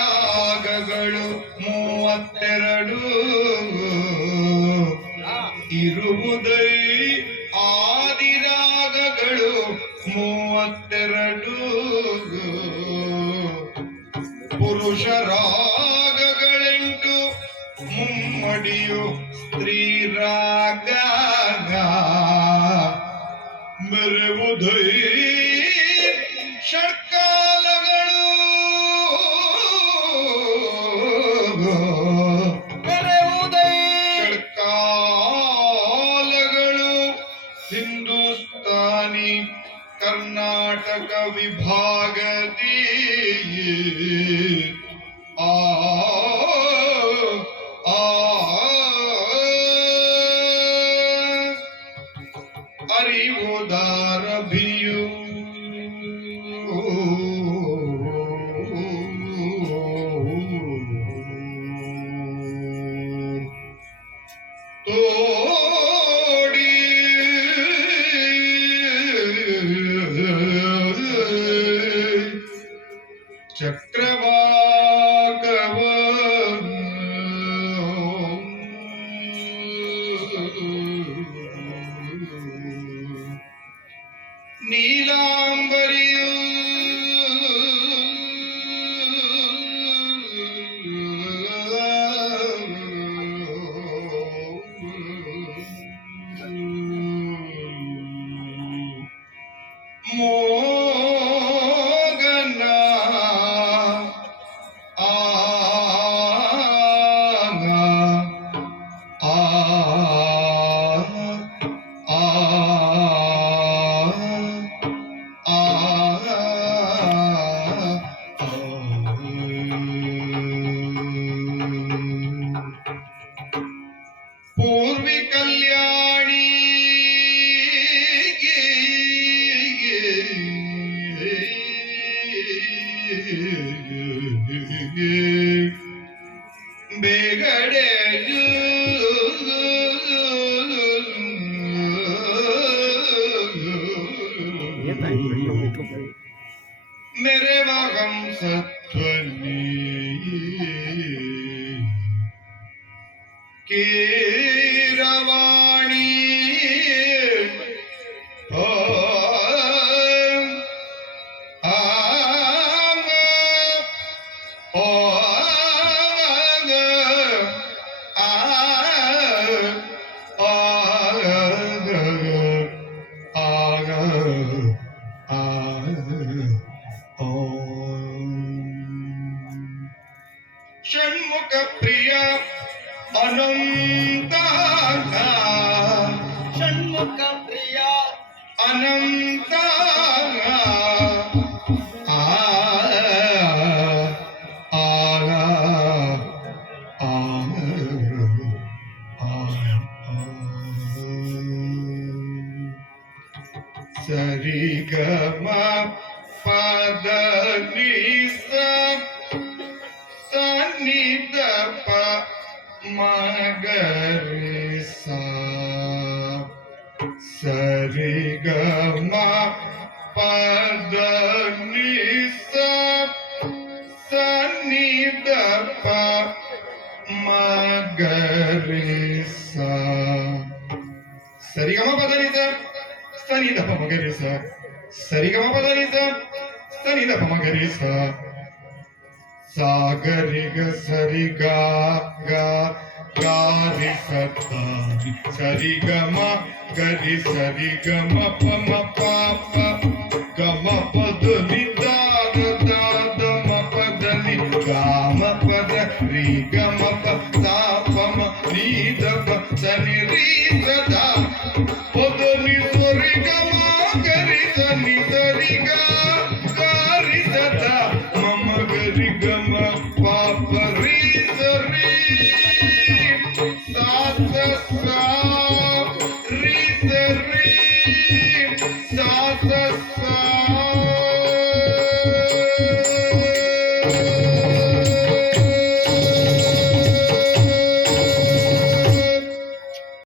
ಆದಿರಾಗಗಳು 32 ಇರುವುದೈ ಆದಿರಾಗಗಳು 32 ಪುರುಷ ರಾಗಗಳೆಂಟು ಮುಮ್ಮಡಿಯು ಸ್ತ್ರೀ ರಾಗ ಮೆರೆವುದೈ ಷಟ್ಕಾಲಗಳು ಷಟ್ಕಾಲಗಳು ಹಿಂದೂಸ್ತಾನಿ ಕರ್ನಾಟಕ ವಿಭಾಗದಿ ಅರಿವುದಾರಭಿಯು ತೋಡಿ ಚಕ್ರವಾಕವ ನೀಲಾಂಬರಿಯು ಮೋಗನ ಪೂರ್ವಿ ಕಲ್ಯಾಣಿ ಬೇಗಡೆಯು ಮೆರೆವಗಂ ಸತ್ವನಿ ಕೀರವಾಣಿ ಷಣ್ಮುಖ ಪ್ರಿಯ ಅನಂತ ಷಣ್ಮುಖ ಪ್ರಿಯ ಅನಂತ ಸರಿ ಗಮ ಪದ ನಿಸ ಸನ್ನಿಧ ಪ ಮಗರಿ ಸರಿ ಗಮ ಪದ ನಿಸ ಸನ್ನಿಧ ಪ ಮಗರಿ ಸರಿಗಮ ಪದ ನಿಸ ಸನಿಧ ಪ ಮಗರಿ ಸರಿಗಮ ಪದ ನಿಸ ಸನಿಧ ಪ ಮಗರಿ ಸಾಗರಿಗ ಸರಿಗಾ ಗಾರಿ ಸತ್ತ ಸರಿಗಮ ಗರಿ ಸರಿಗಮ ಪ ಮ ಪ